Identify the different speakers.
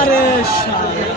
Speaker 1: Mares.